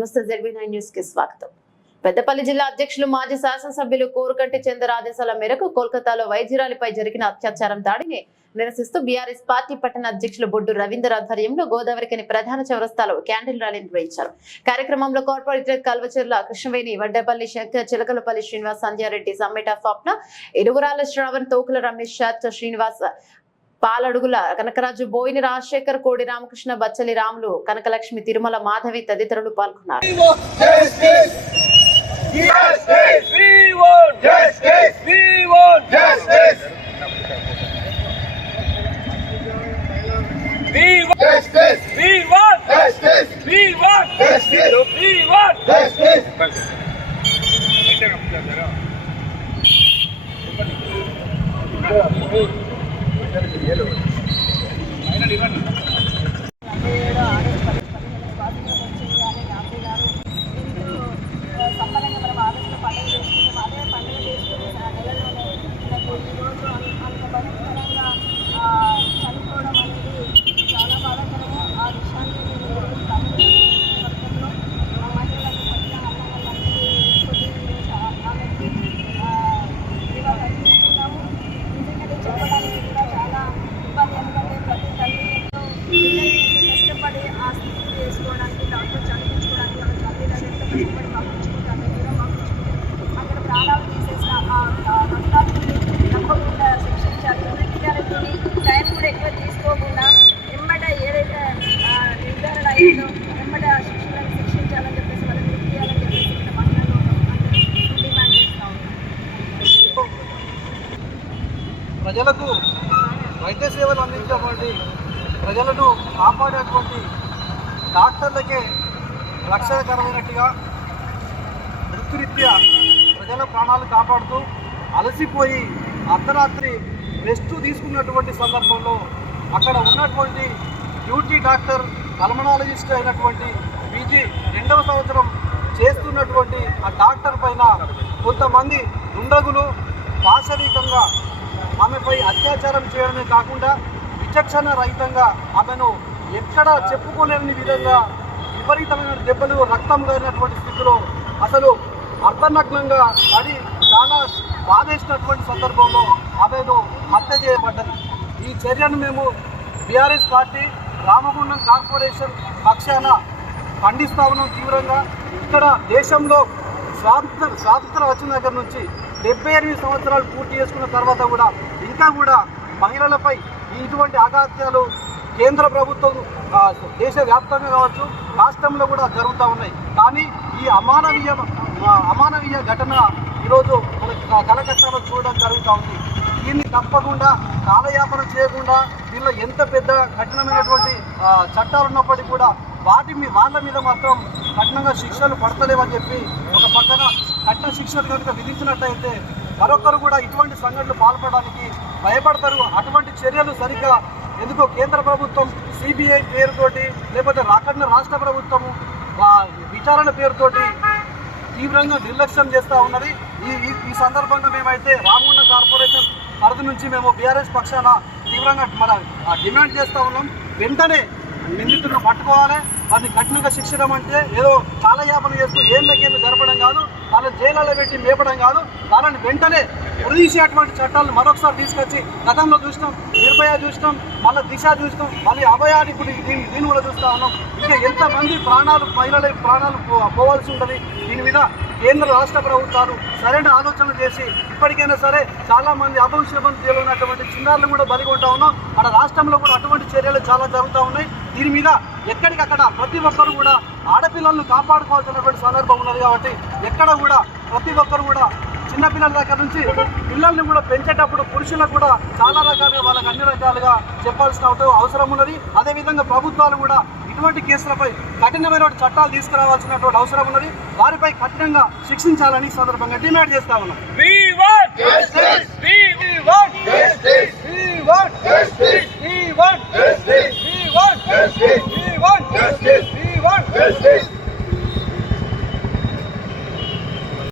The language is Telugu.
నమస్తే ZB9 న్యూస్ కి స్వాగతం. పెద్దపల్లి జిల్లా అధ్యక్షులు మాజీ శాసనసభ్యులు కోరుకంటి చందర్ ఆదేశాల మేరకు కోల్కతాలో వైద్యురాలిపై జరిగిన అత్యాచారం దాడిని నిరసిస్తూ బీఆర్ఎస్ పార్టీ పట్టణ అధ్యక్షులు బొడ్డు రవీందర్ ఆధ్వర్యంలో గోదావరికని ప్రధాన చౌరస్తాలో క్యాండిల్ ర్యాలీ నిర్వహించారు. కార్యక్రమంలో కార్పొరేటర్ కల్వచెర్ల కృష్ణవేణి, వడ్డపల్లి శంకర్, చిలకలపల్లి శ్రీనివాస్, సంధ్యారెడ్డి, సమ్మెట స్వప్న, ఇరుగురాల శ్రావణ్, తోకుల రమేష్, శ్రీనివాస్, పాలడుగుల కనకరాజు, బోయిని రాజశేఖర్, కోడి రామకృష్ణ, బచ్చలి రాములు, కనకలక్ష్మి, తిరుమల మాధవి తదితరులు పాల్గొన్నారు. ప్రజలకు వైద్య సేవలు అందించేటువంటి, ప్రజలను కాపాడేటువంటి డాక్టర్లకే రక్షణకరమైనట్టుగా వృత్తిరీత్యా ప్రజల ప్రాణాలు కాపాడుతూ అలసిపోయి అర్ధరాత్రి రెస్ట్ తీసుకున్నటువంటి సందర్భంలో అక్కడ ఉన్నటువంటి డ్యూటీ డాక్టర్, పల్మనాలజిస్ట్ అయినటువంటి పీజీ 2వ సంవత్సరం చేస్తున్నటువంటి ఆ డాక్టర్ పైన కొంతమంది దుండగులు పాశవికంగా ఆమెపై అత్యాచారం చేయడమే కాకుండా విచక్షణ రహితంగా ఆమెను ఎక్కడా చెప్పుకోలేని విధంగా విపరీతమైన దెబ్బలు, రక్తం గారినటువంటి స్థితిలో అసలు అర్ధనగ్నంగా పడి చాలా బాధేసినటువంటి సందర్భంలో ఆమెను హత్య చేయబడ్డది. ఈ చర్యను మేము బీఆర్ఎస్ పార్టీ రామగుండం కార్పొరేషన్ పక్షాన ఖండిస్తా ఉన్నాం తీవ్రంగా. ఇక్కడ దేశంలో స్వాతంత్రం వచ్చిన దగ్గర నుంచి 78 సంవత్సరాలు పూర్తి చేసుకున్న తర్వాత కూడా ఇంకా కూడా మహిళలపై ఇటువంటి అఘాత్యాలు కేంద్ర ప్రభుత్వం దేశవ్యాప్తంగా కావచ్చు, రాష్ట్రంలో కూడా జరుగుతూ ఉన్నాయి. కానీ ఈ అమానవీయ ఘటన ఈరోజు మన కలకత్తాలో చూడడం జరుగుతూ ఉంది. దీన్ని తప్పకుండా కాలయాపన చేయకుండా దీనిలో ఎంత పెద్ద కఠినమైనటువంటి చట్టాలు ఉన్నప్పటికీ కూడా వాళ్ళ మీద మాత్రం కఠినంగా శిక్షలు పడతలేవని చెప్పి ఒక పక్కన కఠిన శిక్షలు కనుక విధించినట్టయితే మరొకరు కూడా ఇటువంటి సంఘటనలు పాల్పడడానికి భయపడతారు. అటువంటి చర్యలు సరిగ్గా ఎందుకో కేంద్ర ప్రభుత్వం సిబిఐ పేరుతోటి లేకపోతే రాష్ట్ర ప్రభుత్వము విచారణ పేరుతోటి తీవ్రంగా నిర్లక్ష్యం చేస్తూ ఉన్నది. ఈ సందర్భంగా మేమైతే రామగుండం కార్పొరేషన్ పరిధి నుంచి మేము బీఆర్ఎస్ పక్షాన తీవ్రంగా డిమాండ్ చేస్తూ ఉన్నాం. వెంటనే నిందితులను పట్టుకోవాలి, వారిని కఠినంగా శిక్షించడం అంటే ఏదో కాలయాపన చేస్తూ ఏళ్ళకేళ్ళు జరపడం కాదు, వాళ్ళని జైళ్ళలో పెట్టి మేపడం కాదు, వాళ్ళని వెంటనే ఉరిదీసేటువంటి చట్టాలను మరొకసారి తీసుకొచ్చి గతంలో చూసినాం, నిర్భయ చూసినాం, మళ్ళీ దిశ చూసినాం, మళ్ళీ అభయాన్ని ఇప్పుడు దీన్ని కూడా చూస్తూ ఉన్నాం. ఇంకా ఎంతమంది మహిళల ప్రాణాలు పోవాల్సి ఉంటుంది. దీని మీద కేంద్ర రాష్ట్ర ప్రభుత్వాలు సరైన ఆలోచనలు చేసి ఇప్పటికైనా సరే చాలామంది అభవిష్యత్తు ఉన్నటువంటి చిన్నారులు కూడా బలిగొంటా ఉన్నాం. మన రాష్ట్రంలో కూడా అటువంటి చర్యలు చాలా జరుగుతూ ఉన్నాయి. దీని మీద ఎక్కడికక్కడ ప్రతి ఒక్కరు కూడా ఆడపిల్లలను కాపాడుకోవాల్సినటువంటి సందర్భం ఉన్నది. కాబట్టి ఎక్కడ కూడా ప్రతి ఒక్కరు కూడా చిన్నపిల్లల దగ్గర నుంచి పిల్లల్ని కూడా పెంచేటప్పుడు పురుషులకు కూడా చాలా రకాలుగా వాళ్ళకి అన్ని రకాలుగా చెప్పాల్సిన అవసరం ఉన్నది. అదేవిధంగా ప్రభుత్వాలు కూడా ఇటువంటి కేసులపై కఠినమైన చట్టాలు తీసుకురావాల్సినటువంటి అవసరం ఉన్నది. వారిపై కఠినంగా శిక్షించాలని సందర్భంగా డిమాండ్ చేస్తా ఉన్నాం. We want justice.